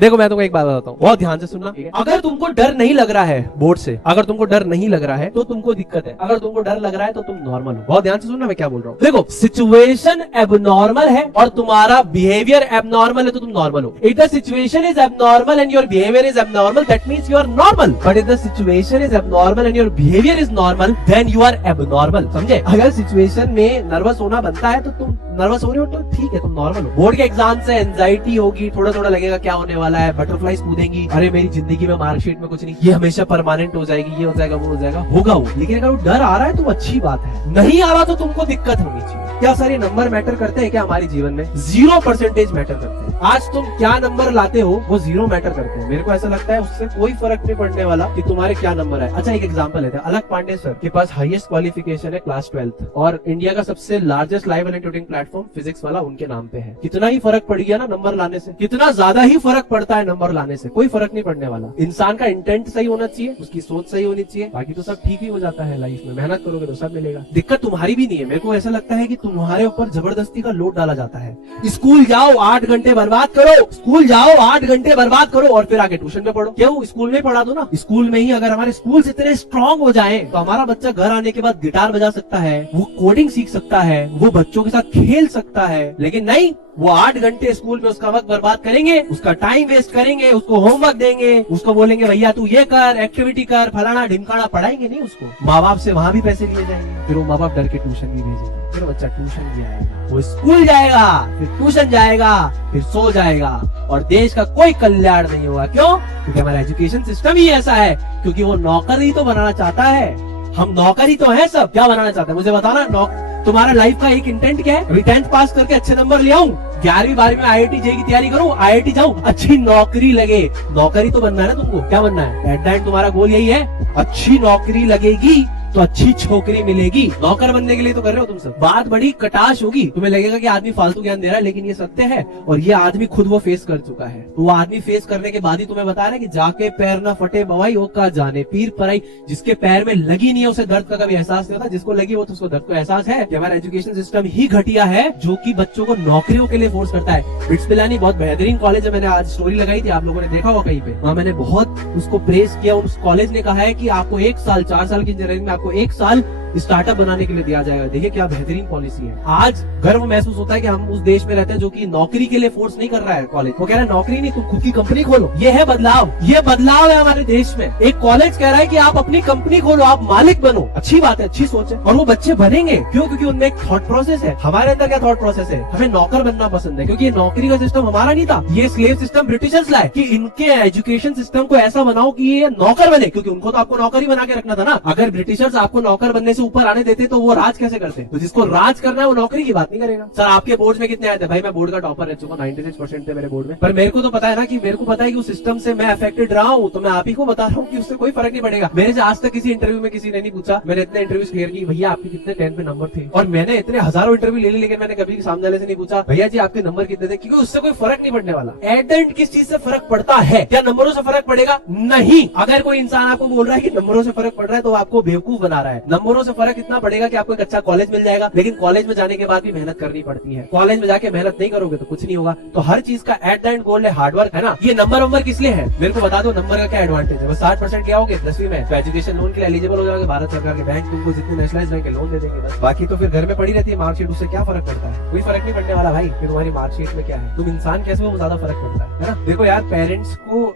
देखो मैं तुमको एक बात बताता हूँ, बहुत ध्यान से सुनना। अगर तुमको डर नहीं लग रहा है बोर्ड से, अगर तुमको डर नहीं लग रहा है तो तुमको दिक्कत है। अगर तुमको डर लग रहा है तो तुम नॉर्मल हो। बहुत ध्यान से सुनना मैं क्या बोल रहा हूँ। देखो सिचुएशन एबनॉर्मल है और तुम्हारा बिहेवियर एबनॉर्मल है तो तुम नॉर्मल हो। If the situation is abnormal and your behaviour is abnormal, that means you are normal. But if the situation is abnormal and your behaviour is normal, then you are abnormal. समझे? अगर situation में nervous होना बनता है तो तुम nervous हो रहे हो तो ठीक है, तुम नॉर्मल हो। बोर्ड के एग्जाम से एंजाइटी होगी, थोड़ा थोड़ा लगेगा क्या होने वाला है, बटरफ्लाइज कूदेंगी, अरे मेरी जिंदगी में मार्कशीट में कुछ नहीं, ये हमेशा परमानेंट हो जाएगी, ये हो जाएगा, वो हो जाएगा, होगा वो। लेकिन अगर वो डर आ रहा है तो अच्छी बात है, नहीं आ रहा तो तुमको दिक्कत होनी चाहिए। क्या सारे नंबर मैटर करते हैं क्या हमारे जीवन में? 0% मैटर करते हैं। आज तुम क्या नंबर लाते हो वो 0 मैटर करते हैं। मेरे को ऐसा लगता है उससे कोई फर्क नहीं पड़ने वाला कि तुम्हारे क्या नंबर है। अच्छा एक एग्जांपल लेते हैं, अलग पांडे सर के पास हाईएस्ट क्वालिफिकेशन है क्लास 12th और इंडिया का सबसे largest live and tutoring platform physics वाला उनके नाम पे है। कितना ही फर्क पड़ गया ना नंबर लाने से, कितना ज्यादा ही फर्क पड़ता है नंबर लाने से, कोई फर्क नहीं पड़ने वाला। इंसान का इंटेंट सही होना चाहिए, उसकी सोच सही होनी चाहिए, बाकी तो सब ठीक ही हो जाता है लाइफ में। मेहनत करोगे तो सब मिलेगा। दिक्कत तुम्हारी भी नहीं है। मेरे को ऐसा लगता है कि तुम्हारे ऊपर जबरदस्ती का लोड डाला जाता है। स्कूल जाओ 8 घंटे बर्बाद करो, स्कूल जाओ 8 घंटे बर्बाद करो और फिर आके ट्यूशन पे पढ़ो। क्यों? स्कूल में पढ़ा दो ना। स्कूल में ही अगर हमारे स्कूल इतने स्ट्रांग हो जाएं तो हमारा बच्चा घर आने के बाद गिटार बजा सकता है, वो कोडिंग सीख सकता है, वो बच्चों के साथ खेल सकता है। लेकिन नहीं, वो 8 घंटे स्कूल में उसका वक्त बर्बाद करेंगे, उसका टाइम वेस्ट करेंगे, उसको होमवर्क देंगे, उसको बोलेंगे भैया तू ये कर, एक्टिविटी कर, फलाना ढिमकाना, पढ़ाएंगे नहीं उसको। माँ बाप से वहां भी पैसे लिए जाएंगे, फिर वो माँ बाप डर के ट्यूशन भी भेजेंगे, फिर बच्चा ट्यूशन भी आएगा, वो स्कूल जाएगा, फिर ट्यूशन जाएगा, फिर सो जाएगा और देश का कोई कल्याण नहीं होगा। क्यों? क्योंकि हमारा एजुकेशन सिस्टम ही ऐसा है, क्योंकि वो नौकर ही तो बनाना चाहता है। हम नौकर ही तो है सब। क्या बनाना चाहते हैं मुझे बताना। तुम्हारा लाइफ का एक इंटेंट क्या है? अभी 10th पास करके अच्छे नंबर ले आऊं, 11वीं 12वीं में IIT JEE की तैयारी करूं, IIT जाऊं, अच्छी नौकरी लगे। नौकरी तो बनना है ना तुमको। क्या बनना है? एट द एंड तुम्हारा गोल यही है, अच्छी नौकरी लगेगी तो अच्छी छोकरी मिलेगी। नौकर बनने के लिए तो कर रहे हो तुम सब। बात बड़ी कटाश होगी, तुम्हें लगेगा कि आदमी फालतू ज्ञान दे रहा है, लेकिन ये सत्य है और ये आदमी खुद वो फेस कर चुका है। तो वो आदमी फेस करने के बाद ही तुम्हें बता रहा है कि जाके पैर ना फटे बवाई ओ का जाने पीर पराई। जिसके पैर में लगी नहीं है उसे दर्द का कभी एहसास नहीं होता, जिसको लगी वो तो उसको दर्द का एहसास है। कि हमारा एजुकेशन सिस्टम ही घटिया है जो कि बच्चों को नौकरियों के लिए फोर्स करता है। बिट्स पिलानी बहुत बेहतरीन कॉलेज है, मैंने आज स्टोरी लगाई थी, आप लोगों ने देखा होगा कहीं पे। वहाँ मैंने बहुत उसको प्रेस किया। उस कॉलेज ने कहा है कि आपको 1 साल, 4 साल की इंजीनियरिंग में आपको 1 साल स्टार्टअप बनाने के लिए दिया जाएगा। देखिए क्या बेहतरीन पॉलिसी है। आज गर्व महसूस होता है कि हम उस देश में रहते हैं जो कि नौकरी के लिए फोर्स नहीं कर रहा है कॉलेज। वो कह रहा है नौकरी नहीं, तुम खुद की कंपनी खोलो। ये है बदलाव, ये बदलाव है हमारे देश में। एक कॉलेज कह रहा है कि आप अपनी कंपनी खोलो, आप मालिक बनो। अच्छी बात है, अच्छी सोच है और वो बच्चे बनेंगे। क्यों? क्योंकि उनमें एक थॉट प्रोसेस है। हमारे अंदर क्या थॉट प्रोसेस है? हमें नौकर बनना पसंद है, क्योंकि ये नौकरी का सिस्टम हमारा नहीं था, ये स्लेव सिस्टम ब्रिटिशर्स लाए कि इनके एजुकेशन सिस्टम को ऐसा बनाओ कि ये नौकर बने, क्योंकि उनको तो आपको नौकर ही बना के रखना था ना। अगर ब्रिटिशर्स आपको नौकर बनने से ऊपर आने देते तो वो राज कैसे करते? तो जिसको राज करना है वो नौकरी की बात नहीं करेगा। सर आपके बोर्ड में कितने आए थे? भाई मैं बोर्ड का टॉपर रह चुका, 96% थे मेरे बोर्ड में। पर मेरे को तो पता है ना कि मेरे को पता है कि उस सिस्टम से मैं अफेक्टेड रहा हूँ, तो मैं आप ही को बता रहा हूँ कि उससे कोई फर्क नहीं पड़ेगा। मेरे से आज तक किसी इंटरव्यू में किसी ने नहीं पूछा। मैंने इतने इंटरव्यूज क्लियर की, भैया आपके कितने 10th में नंबर थे, और मैंने इतने हजारों इंटरव्यू ले ली, लेकिन मैंने कभी सामने वाले से नहीं पूछा भैया जी आपके नंबर कितने थे, क्योंकि उससे कोई फर्क नहीं पड़ने वाला। एट द एंड किस चीज से फर्क पड़ता है? क्या नंबरों से फर्क पड़ेगा? नहीं। अगर कोई इंसान आपको बोल रहा है कि नंबरों से फर्क पड़ रहा है तो आपको बेवकूफ बना रहा है। नंबरों से फर्क इतना पड़ेगा कि आपको एक अच्छा कॉलेज मिल जाएगा, लेकिन कॉलेज में जाने के बाद भी मेहनत करनी पड़ती है। कॉलेज में जाके मेहनत नहीं करोगे तो कुछ नहीं होगा। तो हर चीज का एट द एंड गोल है हार्डवर्क, है ना। ये नंबर किस लिए है मेरे को बता दो। नंबर का क्या एडवांटेज है? बस 60% क्या होगे 10वीं में, तो एजुकेशन लोन के लिए एलिजिबल हो जाओगे। भारत सरकार के बैंक तुमको जितने नेशनलाइज बैंक के लोन दे देंगे बस। बाकी तो फिर घर में पड़ी रहती है मार्कशीट, उससे क्या फर्क पड़ता है? कोई फर्क नहीं पड़ने वाला भाई कि तुम्हारी मार्कशीट में क्या है, तुम इंसान कैसे हो, ज्यादा फर्क पड़ता है ना। देखो यार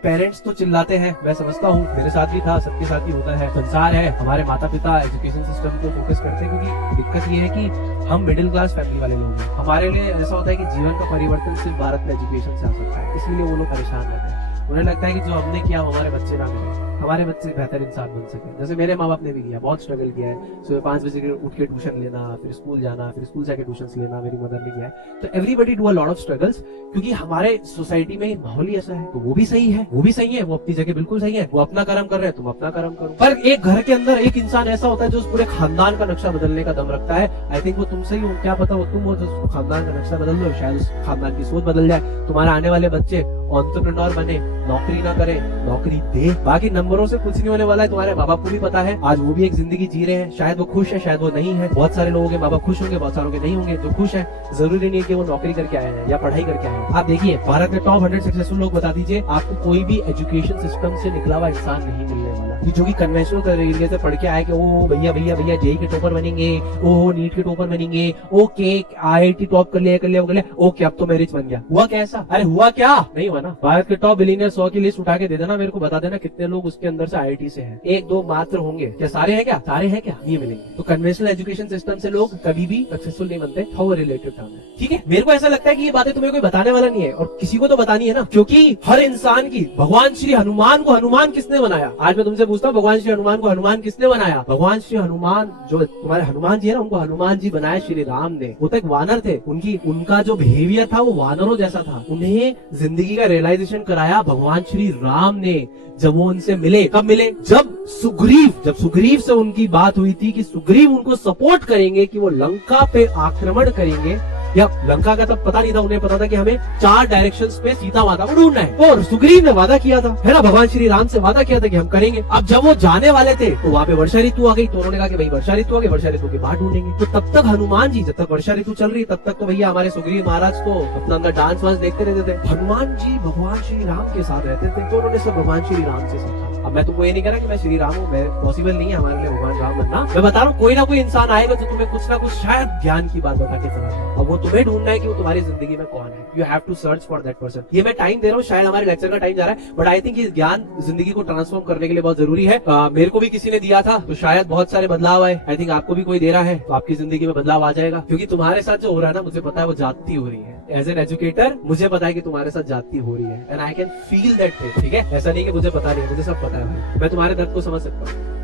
पेरेंट्स तो चिल्लाते हैं, मैं समझता हूँ, मेरे साथ भी था, सबके साथ ही होता है, संसार है। हमारे माता पिता एजुकेशन सिस्टम को फोकस करते हैं, क्योंकि दिक्कत ये है कि हम मिडिल क्लास फैमिली वाले लोग हैं। हमारे लिए ऐसा होता है कि जीवन का परिवर्तन सिर्फ भारत में एजुकेशन से आ सकता है, इसलिए वो लोग परेशान रहते हैं। उन्हें लगता है कि जो हमने किया हमारे बच्चे ना करें, हमारे बच्चे बेहतर इंसान बन सके। जैसे मेरे माँ बाप ने भी किया, बहुत स्ट्रगल किया है। सुबह 5 बजे उठ के ट्यूशन लेना, फिर स्कूल जाना, फिर स्कूल जाके ट्यूशन लेना, मेरी मदर ने किया है। तो everybody do a lot of struggles, क्योंकि हमारे सोसाइटी में माहौल ही ऐसा है। तो वो भी सही है, वो भी सही है, वो अपनी जगह बिल्कुल सही है। वो अपना कर्म कर रहे हैं, तुम अपना कर्म करो। पर एक घर के अंदर एक इंसान ऐसा होता है जो उस पूरे खानदान का नक्शा बदलने का दम रखता है। आई थिंक वो तुमसे ही हो, क्या पता वो तुम हो जो खानदान का नक्शा बदल लो, शायद उस खानदान की सोच बदल जाए, तुम्हारे आने वाले बच्चे एंटरप्रेन्योर बने, नौकरी ना करे, नौकरी दे। बाकी नंबरों से कुछ नहीं होने वाला है। तुम्हारे माँ बाप को भी पता है, आज वो भी एक जिंदगी जी रहे हैं, शायद वो खुश है, शायद वो नहीं है। बहुत सारे लोगों के माँ बाप खुश होंगे, बहुत सारों के नहीं होंगे। जो खुश है जरूरी नहीं है कि वो नौकरी करके आए हैं या पढ़ाई करके आए हैं। आप देखिए भारत में टॉप 100 सक्सेसफुल लोग बता दीजिए, आपको कोई भी एजुकेशन सिस्टम से निकला हुआ इंसान नहीं मिलने वाला कि जो कि कन्वेंशनल तरीके से पढ़ के आए कि ओ भैया भैया भैया जेई के टॉपर बनेंगे, ओ नीट के टॉपर बनेंगे, ओके आईआईटी टॉप कर लिया, ओके अब तो मैं रिच बन गया। हुआ क्या ऐसा? अरे हुआ क्या? नहीं हुआ ना। भारत के टॉप बिलियनियर 100 की लिस्ट उठा के दे देना मेरे को, बता देना कितने लोग उसके अंदर से आईआईटी से हैं। एक दो मात्र होंगे क्या? सारे हैं क्या? सारे हैं क्या? नहीं मिलेंगे। तो कन्वेंशनल एजुकेशन सिस्टम से लोग कभी भी सक्सेसफुल नहीं बनते। हाउ रिलेटेड टर्म है, ठीक है। मेरे को ऐसा लगता है कि ये बातें तुम्हें कोई बताने वाला नहीं है, और किसी को तो बतानी है ना, क्योंकि हर इंसान की, भगवान श्री हनुमान को हनुमान किसने बनाया? आज मैं तुमसे पूछता हूँ, भगवान श्री हनुमान को हनुमान किसने बनाया? भगवान श्री हनुमान, जो तुम्हारे हनुमान जी है ना, उनको हनुमान जी बनाया श्री राम ने। वो तो एक वानर थे, उनका जो बिहेवियर था वो वानरों जैसा था। उन्हें जिंदगी का रियलाइजेशन कराया भगवान श्री राम ने। जब वो उनसे मिले, कब मिले? जब सुग्रीव से उनकी बात हुई थी कि सुग्रीव उनको सपोर्ट करेंगे कि वो लंका पे आक्रमण करेंगे। या लंका का तब पता नहीं था, उन्हें पता था कि हमें 4 डायरेक्शंस पे सीता माता को ढूंढना है, और सुग्रीव ने वादा किया था, है ना, भगवान श्री राम से वादा किया था कि हम करेंगे। अब जब वो जाने वाले थे तो वहाँ पे वर्षा ऋतु आ गई, तो उन्होंने कहा कि भाई वर्षा ऋतु आ गई, वर्षा ऋतु के बाद ढूंढेंगे। तो तब तक हनुमान जी, जब तक वर्षा ऋतु चल रही तब तक तो भैया हमारे सुग्रीव महाराज तो अपना अंदर डांस वांस देखते रहते थे। हनुमान जी भगवान श्री राम के साथ रहते थे, तो उन्होंने सब भगवान श्री राम से सीखा। अब मैं तुमको ये नहीं कह रहा कि मैं श्री राम हूँ, पॉसिबल नहीं है हमारे लिए भगवान राम बनना। मैं बता रहा हूँ कोई ना कोई इंसान आएगा जो तुम्हें कुछ ना कुछ शायद ज्ञान की बात बता के चला, और वो तुम्हें ढूंढना है कि वो तुम्हारी जिंदगी में कौन है। You have to search for that person. ये मैं टाइम दे रहा हूँ, शायद हमारे लेक्चर का टाइम जा रहा है, बट आई थिंक ये ज्ञान जिंदगी को ट्रांसफॉर्म करने के लिए बहुत जरूरी है। मेरे को भी किसी ने दिया था, तो शायद बहुत सारे बदलाव आए। आई थिंक आपको भी कोई दे रहा है, तो आपकी जिंदगी में बदलाव आ जाएगा। क्योंकि तुम्हारे साथ जो हो रहा है ना, मुझे पता है वो जाती हो रही है। एज एन एजुकेटर मुझे पता है कि तुम्हारे साथ जाती हो रही है, and I can feel that thing, ठीक है। ऐसा नहीं कि मुझे पता नहीं, मुझे सब पता है भाई, मैं तुम्हारे दर्द को समझ सकता हूँ।